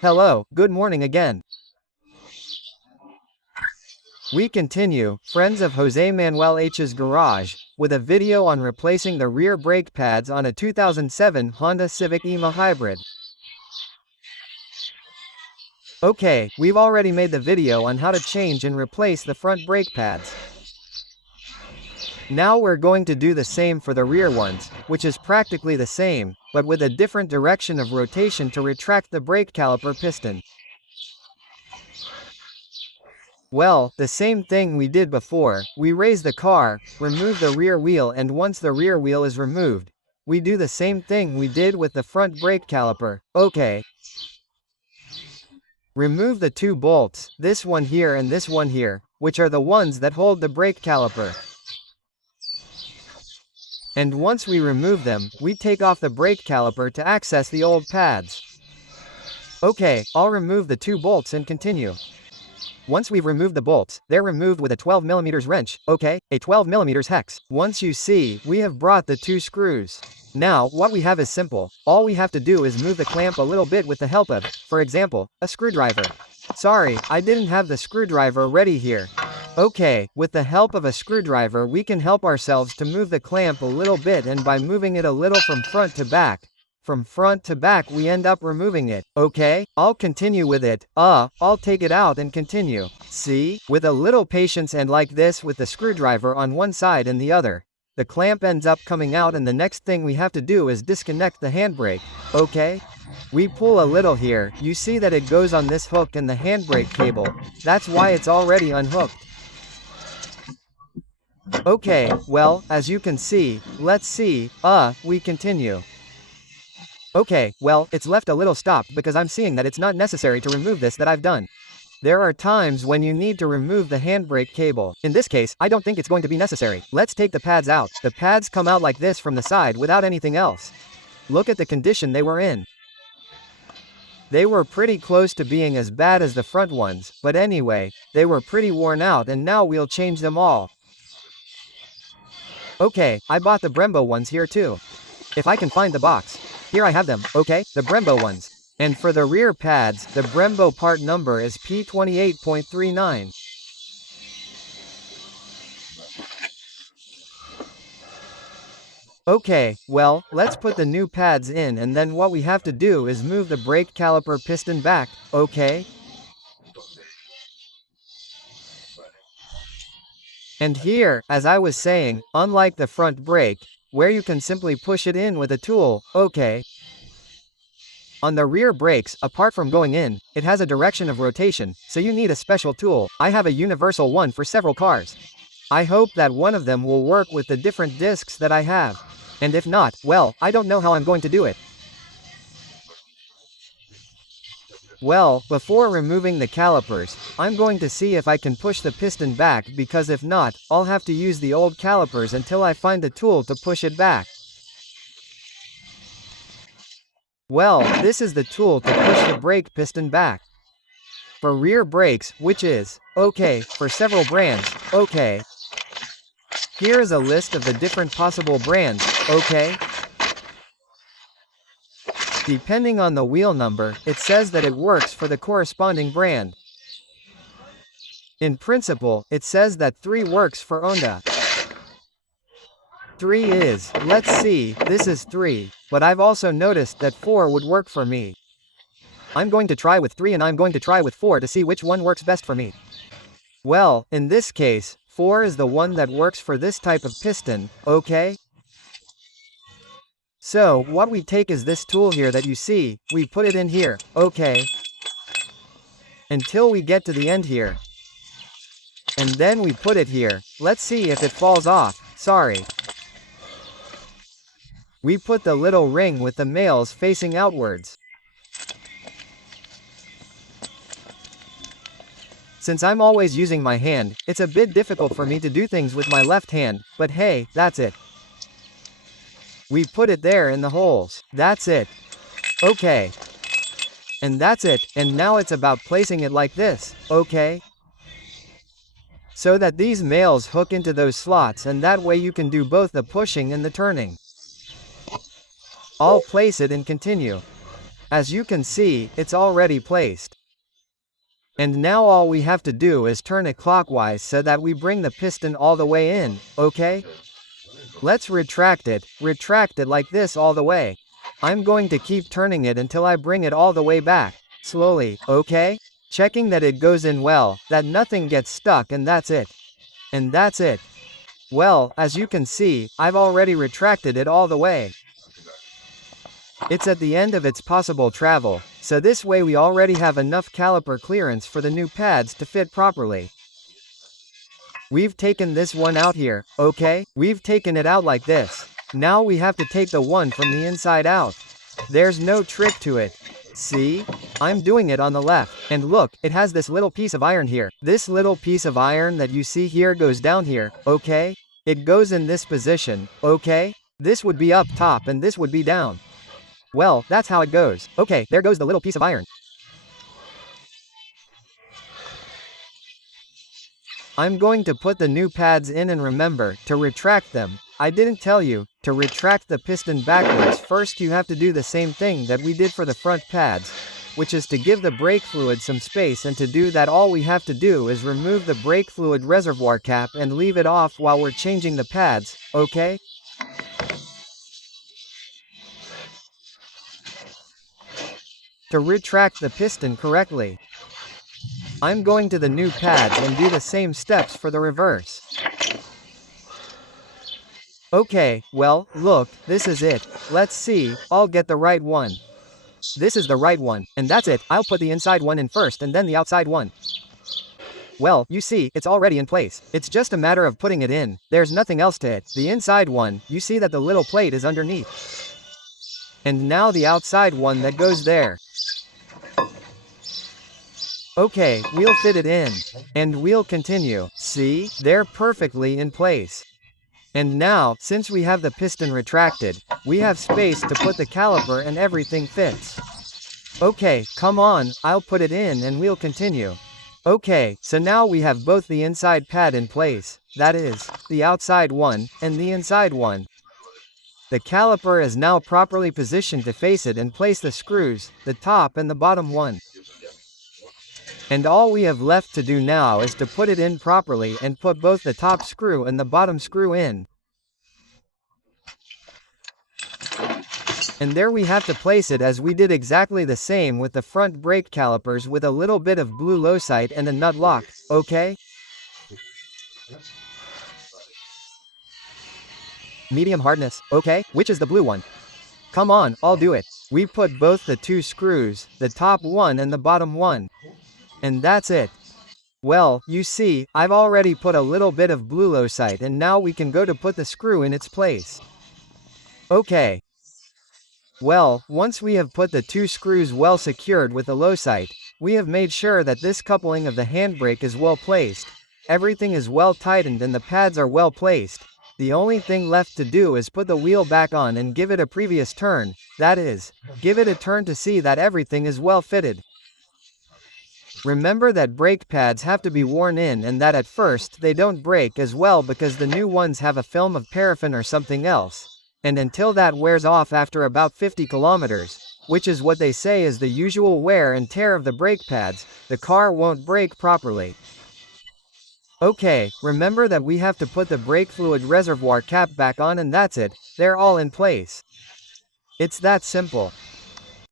Hello, good morning again. We continue, friends of Jose Manuel H's garage, with a video on replacing the rear brake pads on a 2007 Honda Civic IMA Hybrid. Okay, we've already made the video on how to change and replace the front brake pads. Now we're going to do the same for the rear ones, which is practically the same, but with a different direction of rotation to retract the brake caliper piston. Well, the same thing we did before. We raise the car, remove the rear wheel, and once the rear wheel is removed, we do the same thing we did with the front brake caliper. Okay. Remove the two bolts, this one here and this one here, which are the ones that hold the brake caliper. And once we remove them, we take off the brake caliper to access the old pads. Okay, I'll remove the two bolts and continue. Once we've removed the bolts, they're removed with a 12mm wrench, okay, a 12mm hex. Once you see, we have brought the two screws. Now, what we have is simple. All we have to do is move the clamp a little bit with the help of, for example, a screwdriver. Sorry, I didn't have the screwdriver ready here. Okay, with the help of a screwdriver we can help ourselves to move the clamp a little bit, and by moving it a little from front to back, we end up removing it. Okay, I'll continue with it. I'll take it out and continue. See? With a little patience and like this with the screwdriver on one side and the other, the clamp ends up coming out, and the next thing we have to do is disconnect the handbrake. Okay? We pull a little here, you see that it goes on this hook and the handbrake cable. That's why it's already unhooked. Okay, well, as you can see, let's see, we continue. Okay, well, it's left a little stopped because I'm seeing that it's not necessary to remove this that I've done. There are times when you need to remove the handbrake cable. In this case, I don't think it's going to be necessary. Let's take the pads out. The pads come out like this from the side without anything else. Look at the condition they were in. They were pretty close to being as bad as the front ones, but anyway, they were pretty worn out, and now we'll change them all. Okay, I bought the Brembo ones here too. If I can find the box. Here I have them, okay, the Brembo ones. And for the rear pads, the Brembo part number is P28.39. Okay, well, let's put the new pads in, and then what we have to do is move the brake caliper piston back, okay? And here, as I was saying, unlike the front brake, where you can simply push it in with a tool, okay? On the rear brakes, apart from going in, it has a direction of rotation, so you need a special tool. I have a universal one for several cars. I hope that one of them will work with the different discs that I have. And if not, well, I don't know how I'm going to do it. Well, before removing the calipers, I'm going to see if I can push the piston back, because if not, I'll have to use the old calipers until I find the tool to push it back. Well, this is the tool to push the brake piston back. For rear brakes, which is, okay, for several brands, okay. Here is a list of the different possible brands, okay. Depending on the wheel number, it says that it works for the corresponding brand. In principle, it says that 3 works for Honda. 3 is, let's see, this is 3, but I've also noticed that 4 would work for me. I'm going to try with 3 and I'm going to try with 4 to see which one works best for me. Well, in this case, 4 is the one that works for this type of piston, okay? So, what we take is this tool here that you see, we put it in here, okay? Until we get to the end here. And then we put it here. Let's see if it falls off, sorry. We put the little ring with the males facing outwards. Since I'm always using my hand, it's a bit difficult for me to do things with my left hand, but hey, that's it. We put it there in the holes. That's it. Okay. And that's it, and now it's about placing it like this, okay? So that these males hook into those slots, and that way you can do both the pushing and the turning. I'll place it and continue. As you can see, it's already placed. And now all we have to do is turn it clockwise so that we bring the piston all the way in, okay? Let's retract it like this all the way. I'm going to keep turning it until I bring it all the way back, slowly, okay? Checking that it goes in well, that nothing gets stuck, and that's it. And that's it. Well, as you can see, I've already retracted it all the way. It's at the end of its possible travel, so this way we already have enough caliper clearance for the new pads to fit properly. We've taken this one out here, okay? We've taken it out like this. Now we have to take the one from the inside out. There's no trick to it. See? I'm doing it on the left, and look, it has this little piece of iron here. This little piece of iron that you see here goes down here, okay? It goes in this position, okay? This would be up top and this would be down. Well, that's how it goes. Okay, there goes the little piece of iron. I'm going to put the new pads in, and remember, to retract them, I didn't tell you, to retract the piston backwards first you have to do the same thing that we did for the front pads, which is to give the brake fluid some space, and to do that all we have to do is remove the brake fluid reservoir cap and leave it off while we're changing the pads, okay? To retract the piston correctly, I'm going to the new pads and do the same steps for the reverse. Okay, well, look, this is it. Let's see, I'll get the right one. This is the right one, and that's it. I'll put the inside one in first and then the outside one. Well, you see, it's already in place. It's just a matter of putting it in. There's nothing else to it. The inside one, you see that the little plate is underneath. And now the outside one that goes there. Okay, we'll fit it in. And we'll continue. See, they're perfectly in place. And now, since we have the piston retracted, we have space to put the caliper and everything fits. Okay, come on, I'll put it in and we'll continue. Okay, so now we have both the inside pad in place, that is, the outside one, and the inside one. The caliper is now properly positioned to face it and place the screws, the top and the bottom one. And all we have left to do now is to put it in properly and put both the top screw and the bottom screw in. And there we have to place it, as we did exactly the same with the front brake calipers with a little bit of blue loctite and a nut lock, okay? Medium hardness, okay? Which is the blue one? Come on, I'll do it. We put both the two screws, the top one and the bottom one. And that's it. Well, you see, I've already put a little bit of blue loctite, and now we can go to put the screw in its place. Okay. Well, once we have put the two screws well secured with the loctite, we have made sure that this coupling of the handbrake is well placed, everything is well tightened and the pads are well placed. The only thing left to do is put the wheel back on and give it a previous turn, that is, give it a turn to see that everything is well fitted. Remember that brake pads have to be worn in, and that at first they don't break as well because the new ones have a film of paraffin or something else. And until that wears off after about 50 kilometers, which is what they say is the usual wear and tear of the brake pads, the car won't brake properly. Okay, remember that we have to put the brake fluid reservoir cap back on, and that's it, they're all in place. It's that simple.